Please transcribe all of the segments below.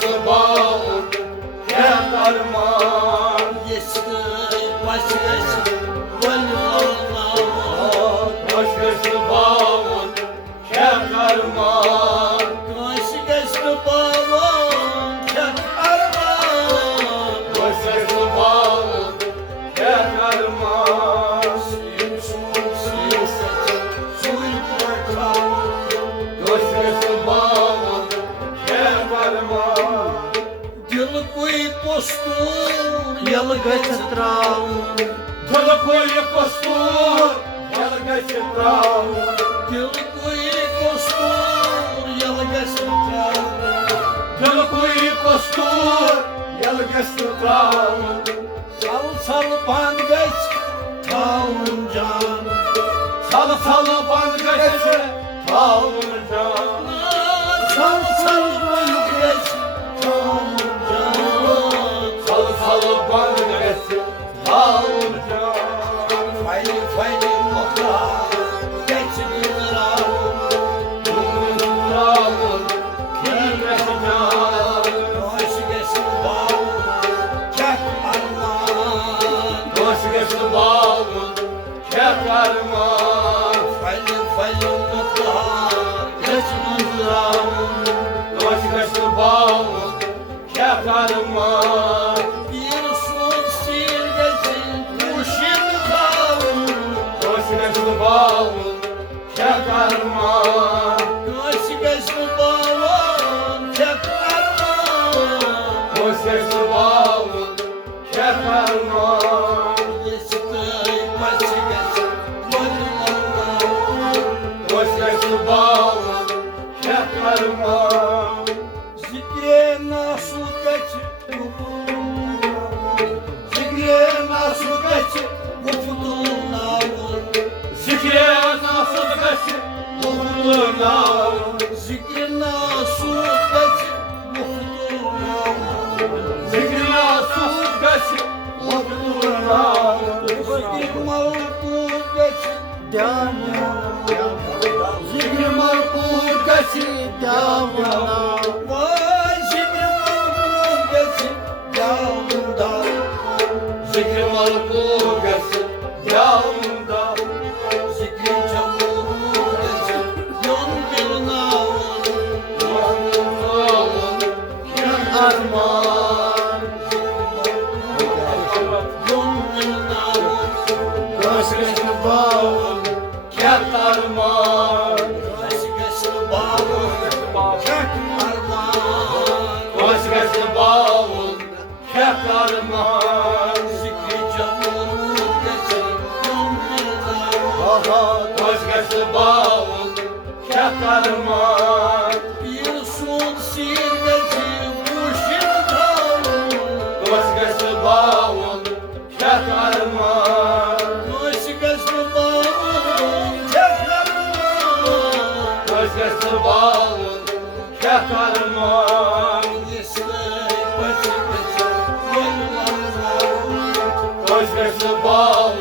gözü bağlı Kekarman Geçti başkası Vallahi Taş gözü bağlı Kekarman Kaşı geçti bağım Kekarman Taş gözü bağlı Kekarman Suyun saçı Suyun portakal Taş gözü bağlı Kekarman Dili koyu postur Yalı geçitram Dili koyu postur Yalı geçitram Dili koyu postur Yalı geçitram Dili koyu postur Yalı geçitram Sal bangeç Tavuncan Salı bandgaşı Tavuncan Sal bangeç Tavuncan Salı bandgaşı Tavuncan Fayli mokla Geçilir Tavun Kirmeşcan Hoş geçti bağım Kekarman Hoş geçti bağın Kekarman Fayli mokla Geçilir Hoş geçti bağın Kekarman Bir sun sirgesin Kuşun kavun Hoş geçti bağın Kekarman Hoş geçti bağım Kekarman Hoş geçti bağın Kekarman Geçti başı geçti Vallahi Hoş geçti bağın Kekarman Zikre nasıl geçti Zikre nasıl geçti Kufudullah Zikre nasıl geçti Mutluluğuna Zikre nasıl geçti Kufudullah Zikre nasıl geçti Mutluluğuna Zikre mağlup geçti Zikre marpur geçti Yavuna Vay zikre mağlup geçti Yavunda Zikre marpur geçti Yavuna Zikre çamur geçti Yon bir navun Kekarman Yon bir navun Hoş geçti bağın Kekarman Kaşı geçti bağım Kekarman Hoş geçti bağın Kekarman Zikri çamur geçti Yon bir navun Hoş geçti bağın Kekarman Bir sun sirgeci Kuşun kavun Hoş geçti bağın Kekarman Kaşı geçti bağım Kekarman Hoş geçti bağın Kekarman Geçti başı geçti Vallahi Hoş geçti bağın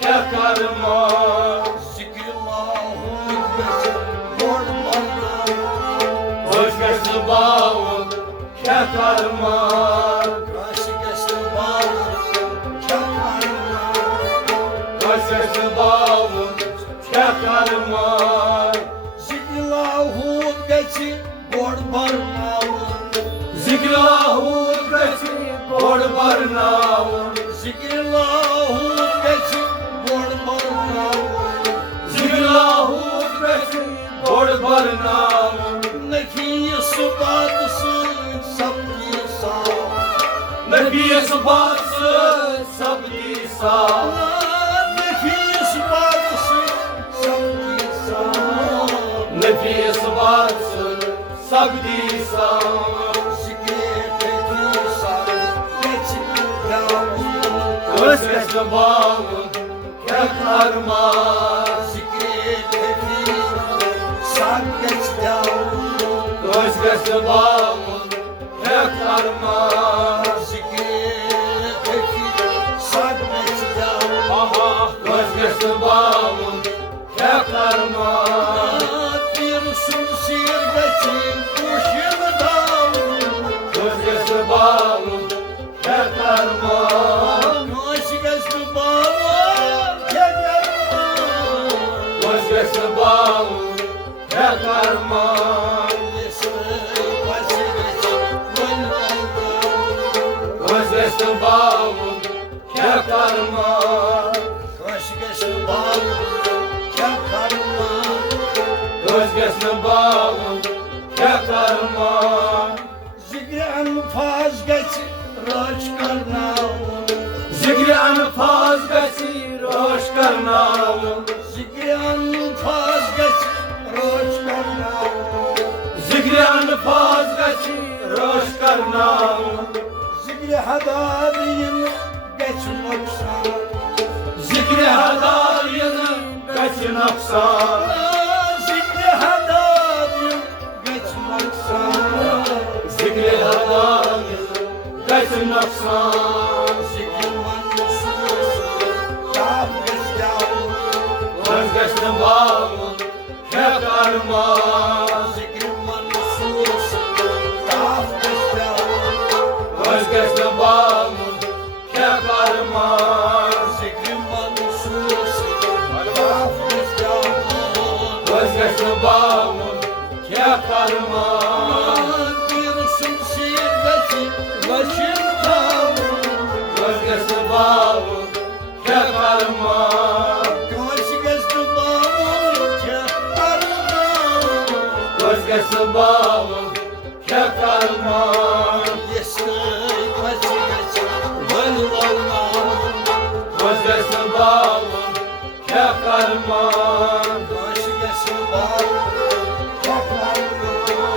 Kekarman Zikrillahu geçti Ormanla Hoş geçti bağın Kekarman Kaşı geçti bağım Kekarman Hoş geçti bağın Kekarman Zikrillahu geçti Ormanla Zikrillahu geçti Korbarnavun Zikrillahu geçti Ormanla Zikrillahu geçti Korbarnavun Nefis batısı Sabri sağ Nefis batsı sabdi sağ Nefis batısı Sabri sağ Nefis batsı sabdi sağ Hoş geçti bağın Kekarman Hoş geçti bağın Kekarman Aha hoş geçti bağın Kekarman karman Gözgesi bağın kek karman Gözgesi bağın kek karman Zikri anfaz geçir roş karnavun Zikri anfaz geçir roş karnavun Zikri anfaz geçir roş karnavun Zikri anfaz geçir roş karnavun Zikri hadariyin geç noksan Zikri hadariyin geç noksan Zikri hadariyin geç noksan Zikri hadariyin geç noksan Zikri mansusun Dağ gezgâhın Gözgesi bağın kek karman Zikri mansusun Dağ gezgâhın Gözgesi bağın kek karman Zikri mansusun Dağ gezgâhın Gözgesi bağın kek karman Diyorsun sirveti başımdan Gözgesi bağın kek karman Kaşı gezdi bağırca arıdan Gözgesi bağın kek karman Yesnay kaşı geçer valvallah Gözgesi bağın kek karman Kaşı gezdi bağırca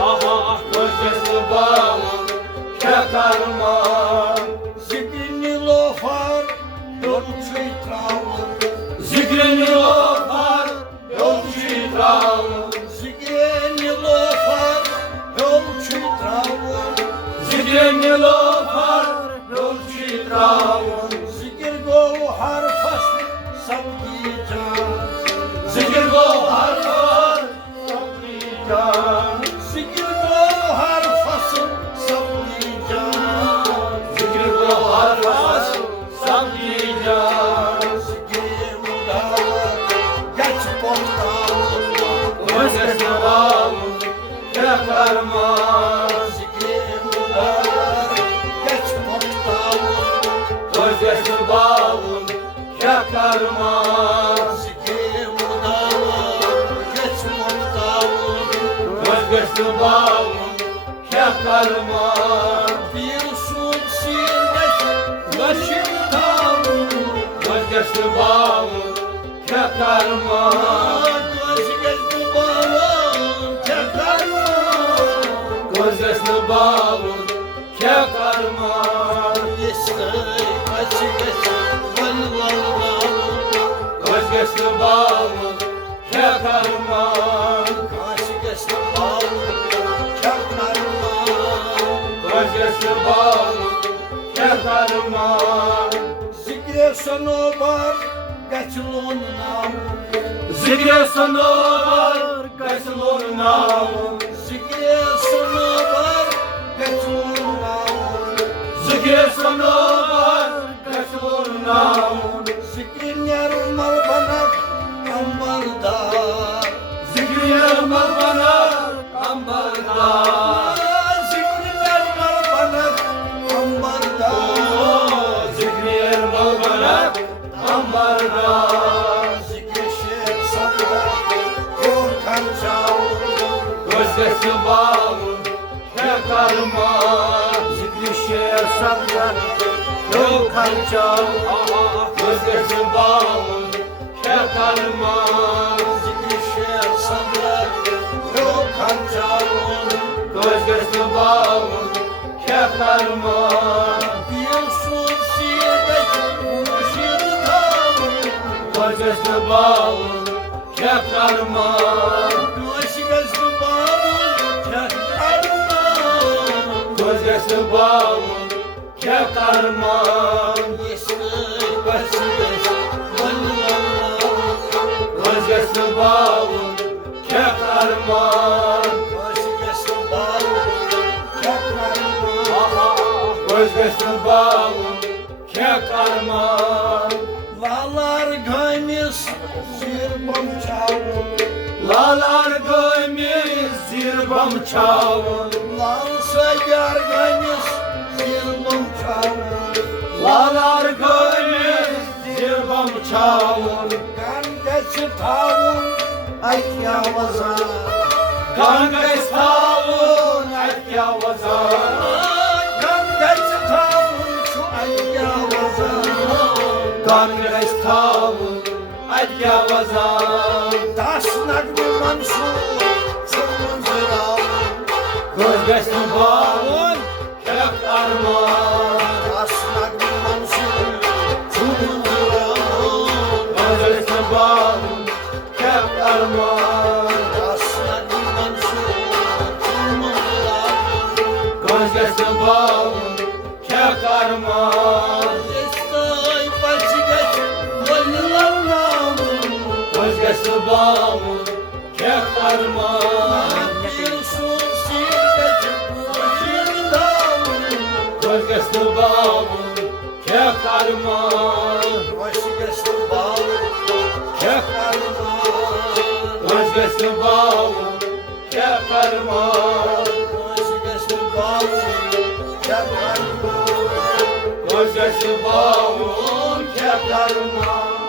Ah gözgesi bağın kek karman Zikrini lofar yolcu itravur Zikrini lofar yolcu itravur Zikrini lofar yolcu itravur Zikrini lofar yolcu itravur Zikir gohar fasl sabdican Zikir gohar var sabdican Zikir gohar fasl sabdican Zikir gohar var sabdican Zikir mudar geç boktan Gözgesi bağın kek karman Zikir mudar geç boktan Gözgesi bağın kek karman Zikir mudar geç boktan Gözgesi bağın kek karman Bir sun silmek başımdan Gözgesi bağın kek karman Gözü gezdi bağın tekrarman Gözgesi bağın kek karman Yesnay kaçı geçer valvallah Gözgesi bağın kek karman Kaşı geçti bağın tekrarman Gözgesi bağın kek karman Zikre sanobar geçilon nam Zikre sanobar kaçılır nam Zikre sanobar geçilon nam Zikre sanobar kaçılır nam Zikrin yarılmal banak ambardar Zikri yarmaz bana ambarda Zikrin yarılmal banak ambardar Zikri yarmaz bana ambarda Zikri şer sabda yorkan çal Gözgesi bağın kek karman Zikri şer sabdan yok kançal Gözgesi bağın kek karman Zikri şer sabda yorkan çal Gözgesi bağın kek karman Bir sun silmek başımdan Gözgesi bağın kek karman Kaşı gezdi bağın tekrarman Gözgesi bağın kek karman Yesnay kaçı geçer valvallah Gözgesi bağın kek karman Kaşı geçti bağın tekrarman Gözgesi bağın kek karman Lalar gaymis zir bomçal Lalar gönül zirbam çavun Lansa gergeniz zirbam çavun Lalar gönül zirbam çavun Gandesi tavun ayt yavaza Ganges tavun et yavaza Gandesi tavun şu ayt yavaza Ganges tavun et yavaza Tasnak bir mansur çoğun zıravun Gözgeçli bağın kök armağan Tasnak bir mansur çoğun zıravun Gözgeçli bağın kök armağan Tasnak bir mansur çoğun zıravun Gözgeçli bağın kök armağan Estoy başıgeç boylarına Gözgeçli bağın kök armağan Diyorsun sirkeci başından Gözgeçli bağın kök armağan Başıgeç bağlı Kök armağan Gözgeçli bağın kök armağan Başıgeç bağlı armağan Gözgeçli bağın kök armağan